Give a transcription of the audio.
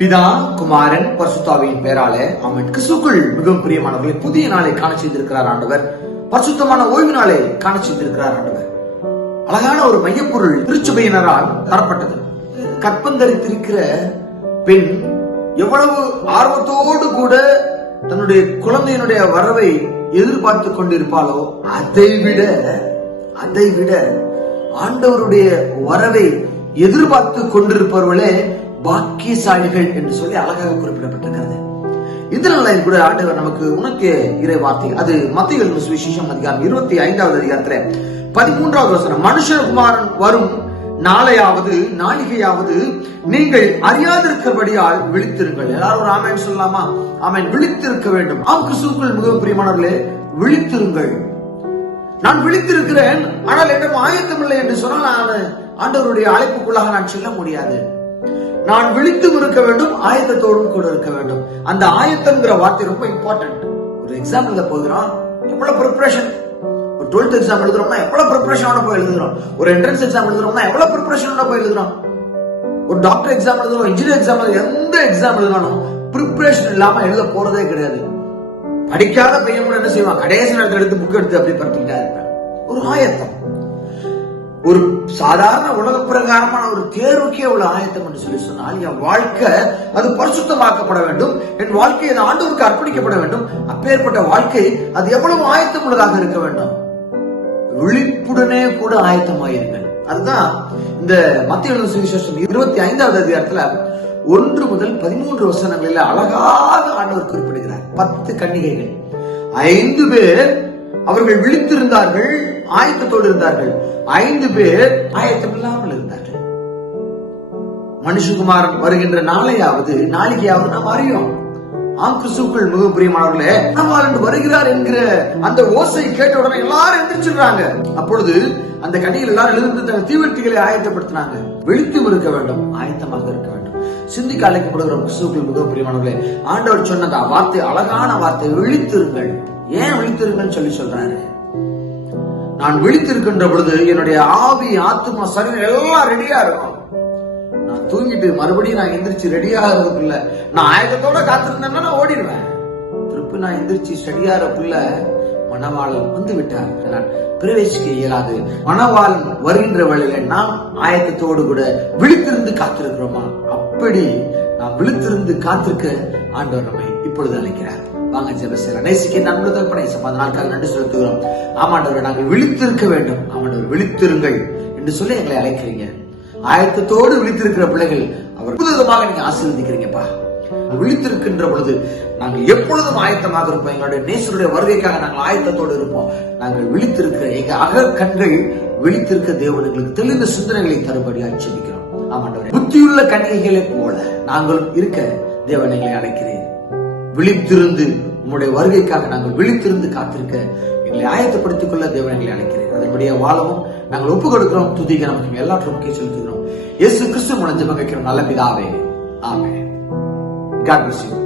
பிதா குமாரன் பரிசுத்தாவியின் பெயராலே ஆமென். கிறிஸ்துவுக்குள் மிகவும் பிரியமானவர்களை, புதிய நாளை காண செய்திருக்கிறார் ஆண்டவர். பரிசுத்தமான ஓய்வு நாளை காண செய்திருக்கிறார் ஆண்டவர். அழகான ஒரு மையப்பொருள் திருச்சபையினரால் தரப்பட்டது. கற்பந்தரித்திருக்கிற பெண் எவ்வளவு ஆர்வத்தோடு கூட தன்னுடைய குழந்தையினுடைய வரவை எதிர்பார்த்து கொண்டிருப்பாளோ அதை விட ஆண்டவருடைய வரவை எதிர்பார்த்து கொண்டிருப்பவர்களே பாக்கியசாலிகள் என்று சொல்லி அழகாக குறிப்பிடப்பட்டிருக்கிறது. இந்த நாளில் கூட ஆண்டவர் நமக்கு உனக்கு இறை வார்த்தை, அது மத்தேயு எழுதின சுவிசேஷம் அதிகாரம் 25வது அதிகாரத்துல 13வது வசனம். மனுஷகுமாரன் வரும் நாளையாவது நாளிகையாவது நீங்கள் அறியாதிருக்கிறபடியால் விழித்திருங்கள். எல்லாரும் ஒரு ஆமென் சொல்லலாமா? ஆமென். விழித்திருக்க வேண்டும். கிறிஸ்துவுக்குள் மிகவும் பிரியமானவர்களே, விழித்திருங்கள். நான் விழித்திருக்கிறேன், ஆனால் என்னும் ஆயத்தம் இல்லை என்று சொன்னால் நான் ஆண்டவருடைய அழைப்புக்குள்ளாக நான் செல்ல முடியாது. நான் விழித்தும் இருக்க வேண்டும், ஆயத்தத்தோடும் கூட இருக்க வேண்டும். அந்த ஆயத்தம்ங்கிற வார்த்தை ரொம்ப இம்பார்ட்டன்ட். ஒரு எக்ஸாம் எழுத போகிறோம், எவ்வளவு ப்ரிப்பரேஷன். ஒரு 12th எக்ஸாம் எழுதுறோம்னா எவ்வளவு ப்ரிப்பரேஷனோட போய் எழுதுறோம். ஒரு என்ட்ரன்ஸ் எக்ஸாம் எழுதுறோம்னா எவ்வளவு ப்ரிப்பரேஷனோட போய் எழுதுறோம். ஒரு டாக்டர் எக்ஸாம் எழுதுறோம், இன்ஜினியர் எக்ஸாம் எழுதுறோம், எந்த எக்ஸாம் எழுதினாலும் ப்ரிப்பரேஷன் இல்லாம எழுத போறதே கிடையாது. படிக்காத பையன் கூட என்ன செய்வான், கடைசி நேரத்தில் எடுத்து புக் எடுத்து அப்படி படிச்சுக்கிட்டா இருப்பேன். ஒரு ஆயத்தம், ஒரு சாதாரண உலக பிரகாரமான ஒரு தேர்வுக்கே அவ்வளவு ஆயத்தம் என்று சொல்லி சொன்னால், என் வாழ்க்கை அது பரிசுத்தமாக்கப்பட வேண்டும், என் வாழ்க்கை அது ஆண்டவருக்கு அர்ப்பணிக்கப்பட வேண்டும். அப்பேற்பட்ட வாழ்க்கை அது எவ்வளவு ஆயத்தம் உள்ளதாக இருக்க வேண்டும். விழிப்புடனே கூட ஆயத்தமாயிருங்கள். அதுதான் இந்த மத்தேயு எழுதின சுவிசேஷம் 25வது அதிகாரத்துல 1 முதல் 13 வசனங்களில் அழகாக ஆண்டவர் குறிப்பிடுகிறார். 10 கன்னிகைகள், 5 பேர் அவர்கள் விழித்திருந்தார்கள், ஆயத்தத்தோடு இருந்தார்கள். 5 பேர் ஆயத்தம் இல்லாமல் இருந்தார்கள். மனுஷகுமாரன் வருகின்ற நாளிகையாவது நாம் அறியோம். கிறிஸ்துவுக்குள் மிகவும் பிரியமானவர்களே, நம்மால் வருகிறார் என்கிற அந்த ஓசை கேட்ட உடனே எல்லாரும் எந்திரிச்சிடுறாங்க. அப்பொழுது அந்த கன்னிகள் எல்லாரும் எழுந்து தங்கள் தீவர்த்திகளை ஆயத்தப்படுத்தினாங்க. விழித்தும் இருக்க வேண்டும், ஆயத்தமாக இருக்க வேண்டும். சிந்திக்க அழைக்கப்படுகிற கிறிஸ்துவுக்குள் மிகவும் பிரியமானவர்களே, ஆண்டவர் சொன்னதா வார்த்தை, அழகான வார்த்தை, விழித்திருங்கள். ஏன் விழித்திருங்கள் சொல்லி சொல்றாரு? நான் விழித்திருக்கின்ற பொழுது என்னுடைய ஆவி, ஆத்மா, சரீரம் எல்லாம் ரெடியா இருக்கும். நான் தூங்கிட்டு மறுபடியும் நான் எந்திரிச்சு ரெடியாகிறதுக்குள்ள, நான் ஆயத்தத்தோட காத்திருந்தேன்னா நான் ஓடிடுவேன். திருப்பி நான் எந்திரிச்சு ரெடியாகிறதுக்குள்ள மணவாளன் வந்து விட்டார், நான் பிரவேசிக்க இயலாது. மணவாளன் வருகின்ற வேளையில நாம் ஆயத்தத்தோடு கூட விழித்திருந்து காத்திருக்கிறோமா? அப்படி நாம் விழித்திருந்து காத்திருக்க ஆண்டவர் நம்மை இப்பொழுது அழைக்கிறார். வாங்க ஜெபம் செய்யலாம். நேசிக்க நண்பு தகப்பனே, 10 நாட்கள் நன்றி செலுத்துகிறோம். ஆமாண்டவர், நாங்கள் விழித்திருக்க வேண்டும். ஆமாண்டவர், விழித்திருங்கள் என்று சொல்லி எங்களை அழைக்கிறீங்க. ஆயத்தத்தோடு விழித்திருக்கிற பிள்ளைகள் அவர் புதுவிதமாக நீங்க ஆசீர்வதிக்கிறீங்கப்பா. விழித்திருக்கின்ற பொழுது நாங்கள் எப்பொழுதும் ஆயத்தமாக இருப்போம். எங்களுடைய நேசருடைய வருகைக்காக நாங்கள் ஆயத்தத்தோடு இருப்போம். நாங்கள் விழித்திருக்கிற எங்க அகக்கண்கள் விழித்திருக்க தேவன் எங்களுக்கு தெளிந்த சிந்தனைகளை தரும்படியாக ஜெபிக்கிறோம். ஆமாண்டவரே, புத்தியுள்ள கன்னிகைகளை போல நாங்களும் இருக்க தேவன் எங்களை அழைக்கிறேன். விழித்திருந்து உங்களுடைய வருகைக்காக நாங்கள் விழித்திருந்து காத்திருக்க எங்களை ஆயத்தப்படுத்திக் கொள்ள தேவன் எங்களை அழைக்கிறேன். அதனுடைய வாழவும் நாங்கள் ஒப்புக் கொடுக்கிறோம். துதிக்க நமக்கு எல்லாற்றும் முக்கிய செலுத்துகிறோம். இயேசு கிறிஸ்து மூலம் ஜெபம் வைக்கிறோம் நல்ல பிதாவே, ஆமென். God bless you.